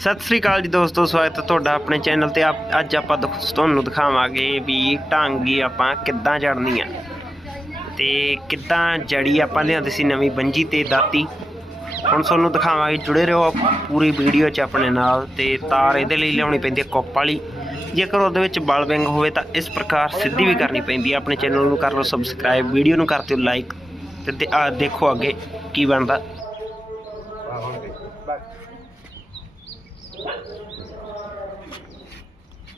ਸਤਿ ਸ੍ਰੀ ਅਕਾਲ ਜੀ ਦੋਸਤੋ, ਸਵਾਗਤ ਹੈ ਤੁਹਾਡਾ ਆਪਣੇ ਚੈਨਲ ਤੇ। ਆਪ- ਅੱਜ ਆਪਾਂ ਦੋਸਤੋ ਤੁਹਾਨੂੰ ਦਿਖਾਵਾਂਗੇ ਵੀ ਢਾਂਗੀ ਆਪਾਂ ਕਿੱਦਾਂ ਜੜਨੀ ਆ ਤੇ ਕਿੱਦਾਂ ਜੜੀ ਆਪਾਂ ਲਿਆਂਦੀ ਸੀ ਨਵੀਂ ਬੰਜੀ ਤੇ ਦਾਤੀ। ਹੁਣ ਤੁਹਾਨੂੰ ਦਿਖਾਵਾਂਗੇ, ਜੁੜੇ ਰਹੋ ਪੂਰੀ ਵੀਡੀਓ 'ਚ ਆਪਣੇ ਨਾਲ। ਤੇ ਤਾਰ ਇਹਦੇ ਲਈ ਲਿਆਉਣੀ ਪੈਂਦੀ ਹੈ ਕੁੱਪ ਵਾਲੀ। ਜੇਕਰ ਉਹਦੇ ਵਿੱਚ ਬਲ ਵਿੰਗ ਹੋਵੇ ਤਾਂ ਇਸ ਪ੍ਰਕਾਰ ਸਿੱਧੀ ਵੀ ਕਰਨੀ ਪੈਂਦੀ ਹੈ। ਆਪਣੇ ਚੈਨਲ ਨੂੰ ਕਰ ਲਓ ਸਬਸਕ੍ਰਾਈਬ ਵੀਡੀਓ ਨੂੰ ਕਰ ਦਿਓ ਲਾਈਕ ਤੇ ਦੇਖੋ ਅੱਗੇ ਕੀ ਬਣਦਾ।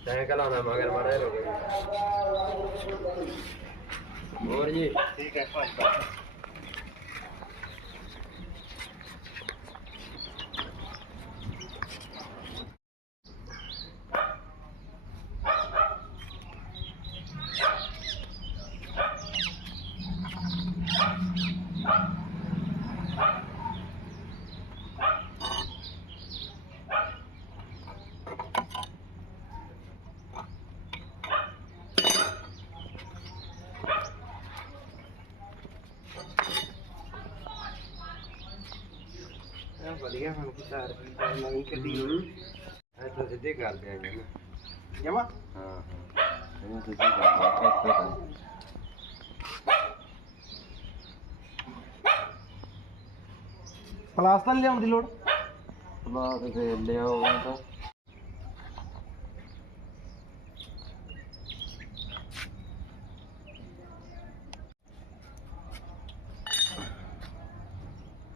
ਸਾਈਕਲ ਆਉਣਾ ਮਗਰ ਮਾੜਾ ਜਿਹਾ ਹੋਰ ਜੀ ਠੀਕ ਹੈ ਭਾਜੀ ਇਹ ਵਧੀਆ ਹੁਣ ਕੀ ਤਾਰ ਕੀ ਤਾਰ ਨਵੀਂ ਕੱਢੀ ਤਾਂ ਸਿੱਧੇ ਕਰ ਦਿਆਂਗੇ ਨਾ ਜਮਾ? ਹਾਂ ਹਾਂ। ਇਹਨੂੰ ਸਿੱਧੇ ਕਰ ਦਿਆਂਗੇ ਪਲਾਸਟਰ ਲਿਆਉਣ ਦੀ ਲੋੜ? ਬਾਅਦ ਫੇਰ ਲਿਆਓ ਤਾਂ।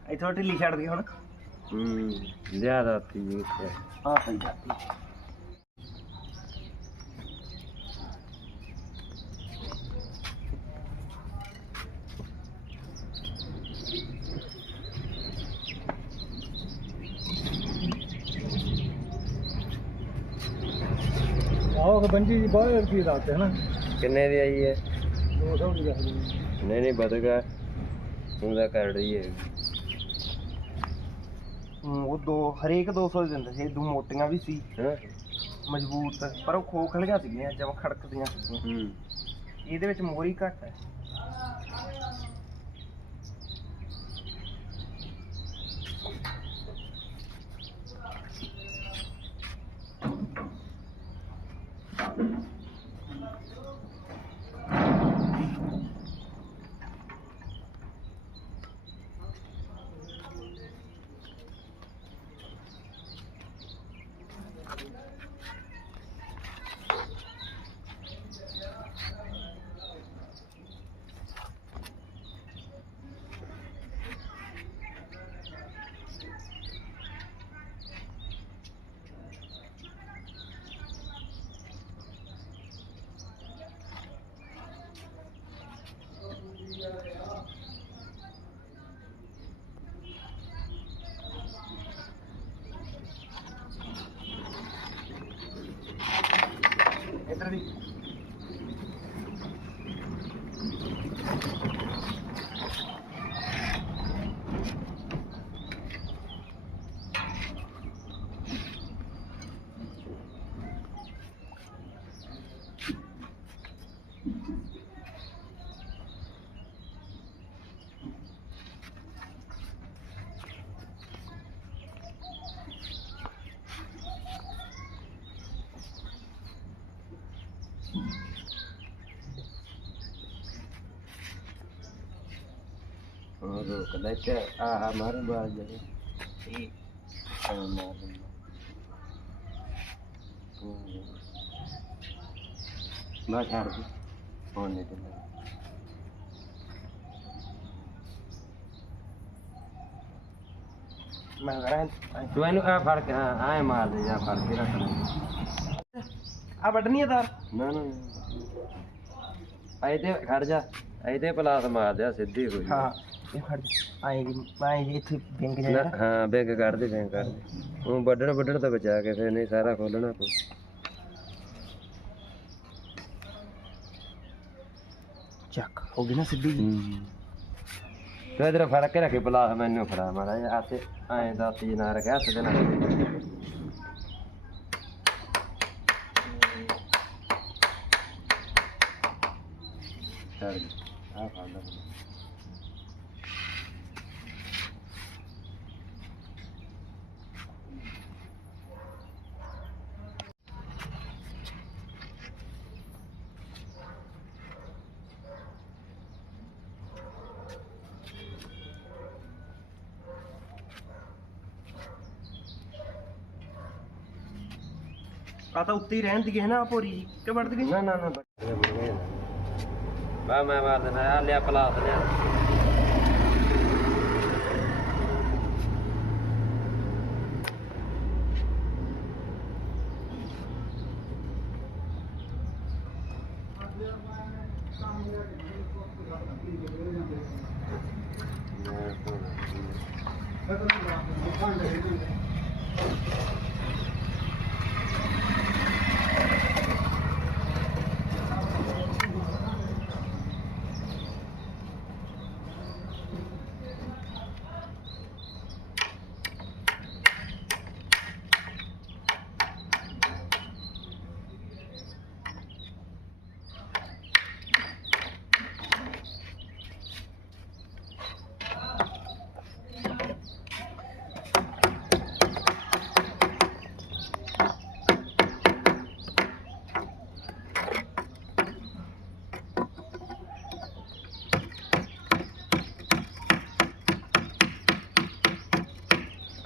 ਇੱਥੋਂ ਢਿੱਲੀ ਛੱਡ ਦੀ ਹੁਣ। ਤੀ ਜੀ ਆ ਪਈ ਜਾਂਦੀ ਆਓ ਕਿ ਬੰਜੀ ਜੀ ਬਹੁਤ ਰੁਪਏ ਲਾਤੇ ਹੈ ਨਾ? ਕਿੰਨੇ ਦੀ ਆਈ ਹੈ? 200 ਦੀ ਨਹੀਂ ਨਹੀਂ ਬਦ ਗਿਆ ਉਹਦਾ ਕਰ ਰਹੀ ਹੈ। ਉਹ ਦੋ ਹਰੇਕ 200 ਦੇ ਦਿੰਦੇ ਸੀ ਦੋ ਮੋਟੀਆਂ ਵੀ ਸੀ। ਮਜ਼ਬੂਤ ਪਰ ਉਹ ਖੋਖਲੀਆਂ ਸੀਗੀਆਂ ਜਮ ਖੜਕਦੀਆਂ ਸੀਗੀਆਂ। ਹੂੰ। ਇਹਦੇ ਵਿੱਚ ਮੋਰੀ ਘੱਟ ਹੈ। ਇੱਧਰ ਦੀ और જો કદાચ આ આ મારું બહાર જાય એ મારું બસ હારું ફોન લીધું ਆ ਵੱਢਣੀ ਆ ਤਾਰ ਨਾ ਨਾ ਅਜੇ ਤੇ ਖੜ ਜਾ ਅਜੇ ਤੇ ਪਲਾਸ ਮਾਰ ਦਿਆ ਸਿੱਧੀ ਹੋਈ ਹਾਂ ਇਹ ਫੜ ਆਏ ਜੀ ਆਏ ਜੀ ਇੱਥੇ ਬੈਂਕ ਨਾ, ਜਾਏਗਾ ਹਾਂ ਬੈਗ ਕੱਢ ਦੇ ਬੈਗ ਕੱਢ ਦੇ। ਉਹ ਵੱਢਣ ਵੱਢਣ ਤੋਂ ਬਚਾ ਕੇ ਫਿਰ ਨਹੀਂ ਸਾਰਾ ਖੋਲਣਾ ਪਊ ਚੱਕ ਹੋ ਗਈ ਨਾ ਸਿੱਧੀ ਜੀ। ਤੇ ਇਧਰ ਫੜ ਕੇ ਰੱਖੇ ਪਲਾਸ ਮੈਨੂੰ ਫੜਾ ਮਾੜਾ ਜਿਹਾ ਹੱਥ ਐਂ ਦਾ ਤੀ ਨਾ ਰੱਖਿਆ ਹੱਥ ਦੇ ਨਾਲ ਚੱਲ ਆ ਫੜ ਲੈ। ਆ ਤਾਂ ਉੱਤੇ ਹੀ ਰਹਿਣ ਦੀ ਹੈ ਨਾ ਆ ਭੋਰੀ ਜੀ? ਕਿ ਵੱਢ ਗਈ ਨਾ ਨਾ ਨਾ ਬੱਟੇ ਮੁੜ ਗਏ ਨਾ। ਬਾ ਮੈਂ ਮਾਰ ਦੇਣਾ ਆ ਲਿਆ ਪਲਾਸ ਲਿਆ।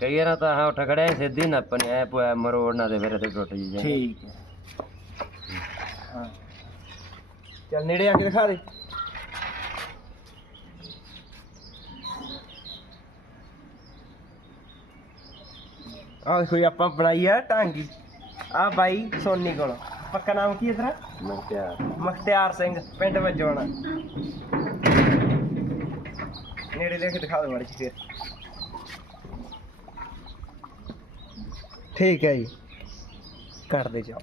ਕਈ ਵਾਰ ਤਾਂ ਹਾਂ ਉੱਠ ਖੜਿਆ ਸਿੱਧੀ ਨੱਪਣੀ ਐ ਪੋਇਆ ਮਰੋੜ ਨਾ ਦੇ ਫਿਰ ਤੇ ਟੁੱਟ ਜੀ ਜਾਏ। ਠੀਕ ਹੈ। ਹਾਂ। ਚੱਲ ਨੇੜੇ ਆ ਕੇ ਦਿਖਾ ਦੇ। ਆ ਦੇਖੋ ਜੀ ਆਪਾਂ ਬਣਾਈ ਆ ਟਾਂਗੀ। ਆ ਬਾਈ ਸੋਨੀ ਕੋਲ। ਪੱਕਾ ਨਾਮ ਕੀ ਹੈ ਤੇਰਾ? ਮੈਂ ਕਿਹਾ ਮਖਤਿਆਰ ਸਿੰਘ ਪਿੰਡ ਵਜੋਣਾ। ਨੇੜੇ ਲੈ ਕੇ ਦਿਖਾ ਦੇ ਮਾੜੀ ਜਿਹੀ ਫਿਰ। ਠੀਕ ਹੈ ਜੀ। ਕਰਦੇ ਜਾਓ।